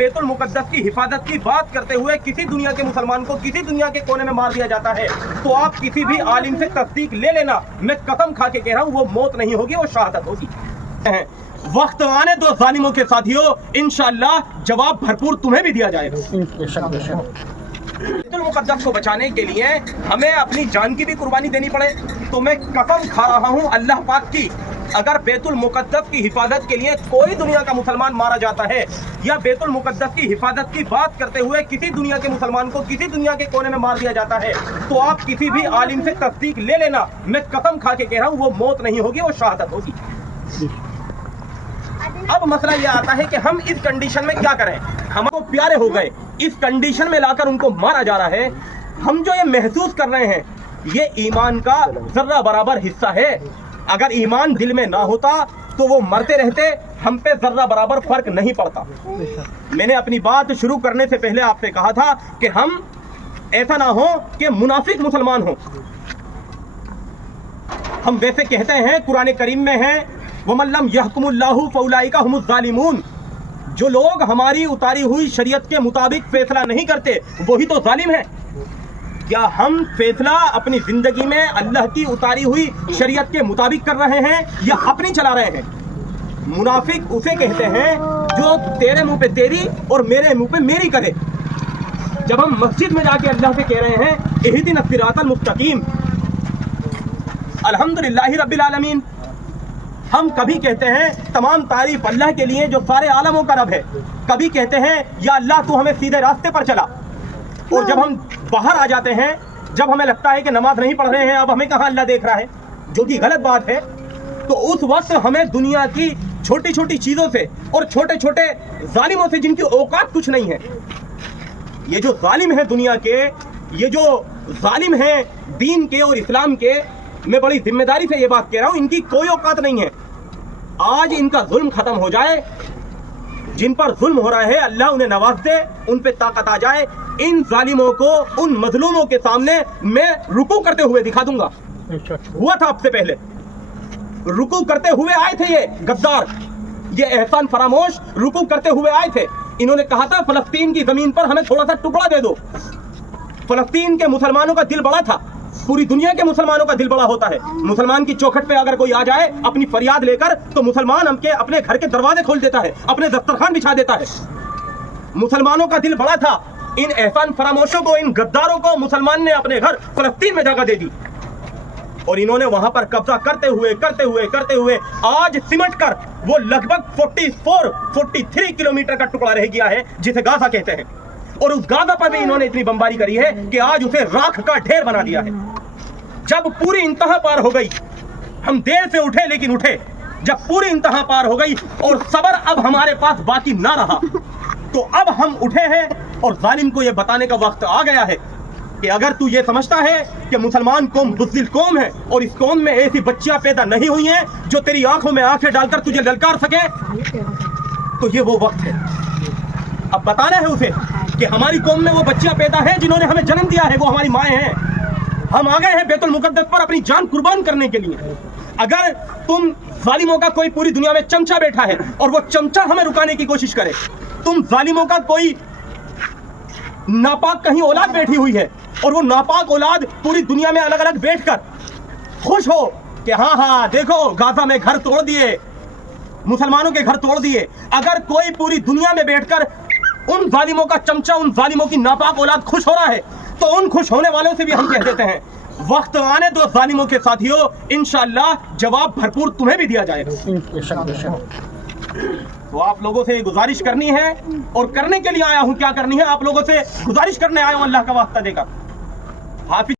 بیت المقدس کی حفاظت کی بات کرتے ہوئے کسی دنیا کے مسلمان کو کسی دنیا کے کونے میں مار دیا جاتا ہے تو آپ کسی بھی عالم سے تصدیق لے لینا، میں قسم کھا کے کہہ رہا ہوں وہ موت نہیں ہوگی، وہ شہادت ہوگی۔ وقت آنے دو ظالموں کے ساتھیوں، انشاءاللہ جواب بھرپور تمہیں بھی دیا جائے گا۔ بیت المقدس کو بچانے کے لیے ہمیں اپنی جان کی بھی قربانی دینی پڑے تو میں قسم کھا رہا ہوں اللہ پاک کی، اگر بیت المقدس کی حفاظت کے لیے کوئی دنیا کا مسلمان مارا جاتا ہے یا بیت المقدس کی حفاظت کی بات کرتے ہوئے کسی دنیا کے مسلمان کو کسی دنیا کے کونے میں مار دیا جاتا ہے تو آپ کسی بھی عالم سے تصدیق لے لینا، میں قسم کھا کے کہہ رہا ہوں وہ موت نہیں ہوگی، وہ شہادت ہوگی۔ اب مسئلہ یہ آتا ہے کہ ہم اس کنڈیشن میں کیا کریں؟ ہم کو پیارے ہو گئے، اس کنڈیشن میں لا کر ان کو مارا جا رہا ہے، ہم جو یہ محسوس کر رہے ہیں یہ ایمان کا ذرہ برابر حصہ ہے۔ اگر ایمان دل میں نہ ہوتا تو وہ مرتے رہتے، ہم پہ ذرہ برابر فرق نہیں پڑتا۔ میں نے اپنی بات شروع کرنے سے پہلے آپ سے کہا تھا کہ ہم ایسا نہ ہو کہ منافق مسلمان ہوں۔ ہم ویسے کہتے ہیں، قرآن کریم میں ہے وَمَن لَّمْ يَحْكُمُ اللَّهُ فَأُولَٰئِكَ هُمُ الظَّالِمُونَ، جو لوگ ہماری اتاری ہوئی شریعت کے مطابق فیصلہ نہیں کرتے وہی تو ظالم ہیں۔ کیا ہم فیصلہ اپنی زندگی میں اللہ کی اتاری ہوئی شریعت کے مطابق کر رہے ہیں یا اپنی چلا رہے ہیں؟ منافق اسے کہتے ہیں جو تیرے منہ پہ تیری اور میرے منہ پہ میری کرے۔ جب ہم مسجد میں جا کے اللہ سے کہہ رہے ہیں اہدنا الصراط المستقیم، الحمدللہ رب العالمین، ہم کبھی کہتے ہیں تمام تعریف اللہ کے لیے جو سارے عالموں کا رب ہے، کبھی کہتے ہیں یا اللہ تو ہمیں سیدھے راستے پر چلا، اور جب ہم باہر آ جاتے ہیں، جب ہمیں لگتا ہے کہ نماز نہیں پڑھ رہے ہیں، اب ہمیں کہاں اللہ دیکھ رہا ہے، جو کہ غلط بات ہے، تو اس وقت ہمیں دنیا کی چھوٹی چھوٹی چیزوں سے اور چھوٹے چھوٹے ظالموں سے جن کی اوقات کچھ نہیں ہے، یہ جو ظالم ہیں دنیا کے، یہ جو ظالم ہیں دین کے اور اسلام کے، میں بڑی ذمہ داری سے یہ بات کہہ رہا ہوں، ان کی کوئی اوقات نہیں ہے۔ آج ان کا ظلم ختم ہو جائے، جن پر ظلم ہو رہا ہے اللہ انہیں نواز دے، ان پہ طاقت آ جائے، ان ظالموں کو، ان مظلوموں کے سامنے میں رکوع کرتے ہوئے دکھا دوں گا۔ ہوا تھا اب سے پہلے، رکوع کرتے ہوئے آئے تھے یہ غدار، یہ احسان فراموش رکوع کرتے ہوئے آئے تھے۔ انہوں نے کہا تھا فلسطین کی زمین پر ہمیں تھوڑا سا ٹکڑا دے دو۔ فلسطین کے مسلمانوں کا دل بڑا تھا، پوری دنیا کے مسلمانوں کا دل بڑا ہوتا ہے۔ مسلمان کی چوکھٹ پہ اگر کوئی آ جائے اپنی فریاد لے کر تو مسلمان ہم کے اپنے گھر کے دروازے کھول دیتا ہے، اپنے دسترخوان بچھا دیتا ہے۔ مسلمانوں کا دل بڑا تھا، ان احسان فراموشوں کو، ان غداروں کو مسلمان نے اپنے گھر فلسطین میں جگہ دے دی، اور انہوں نے وہاں پر قبضہ کرتے ہوئے آج سمٹ کر وہ لگ بھگ 43 کلومیٹر کا ٹکڑا رہ گیا ہے جسے غازہ کہتے ہیں، اور اس غازہ پر بھی انہوں نے اتنی بمباری کری ہے کہ آج اسے راکھ کا ڈھیر بنا دیا ہے۔ جب پوری انتہا پار ہو گئی، ہم دیر سے اٹھے لیکن اٹھے، جب پوری انتہا پار ہو گئی اور صبر اب ہمارے پاس باقی نہ رہا تو اب ہم اٹھے ہیں، اور ظالم کو یہ بتانے کا وقت آ گیا ہے کہ اگر تو یہ سمجھتا ہے کہ مسلمان قوم بزدل قوم ہے اور اس قوم میں ایسی بچیاں پیدا نہیں ہوئی ہیں جو تیری آنکھوں میں آنکھیں ڈال کر تجھے للکار سکے، تو یہ وہ وقت ہے۔ اب بتانا ہے اسے کہ ہماری قوم میں وہ بچیاں پیدا ہیں جنہوں نے ہمیں جنم دیا ہے، وہ ہماری مائیں ہیں۔ ہم آ گئے ہیں بیت المقدس پر اپنی جان قربان کرنے کے لیے۔ اگر تم ظالموں کا کوئی پوری دنیا میں چمچا بیٹھا ہے اور وہ چمچا ہمیں رکانے کی کوشش کرے، تم ظالموں کا کوئی ناپاک کہیں اولاد بیٹھی ہوئی ہے اور وہ ناپاک اولاد پوری دنیا میں الگ الگ بیٹھ کر خوش ہو کہ ہاں دیکھو غازہ میں گھر توڑ دیے، مسلمانوں کے گھر توڑ دیے، اگر کوئی پوری دنیا میں بیٹھ کر ان ظالموں کا چمچا، ان ظالموں کی ناپاک اولاد خوش ہو رہا ہے تو ان خوش ہونے والوں سے بھی ہم کہہ دیتے ہیں وقت آنے دو ظالموں کے ساتھیوں، انشاءاللہ جواب بھرپور تمہیں بھی دیا جائے گا۔ تو آپ لوگوں سے گزارش کرنی ہے، اور کرنے کے لیے آیا ہوں، کیا کرنی ہے آپ لوگوں سے گزارش کرنے آیا ہوں اللہ کا واسطہ دے کر۔ حافظ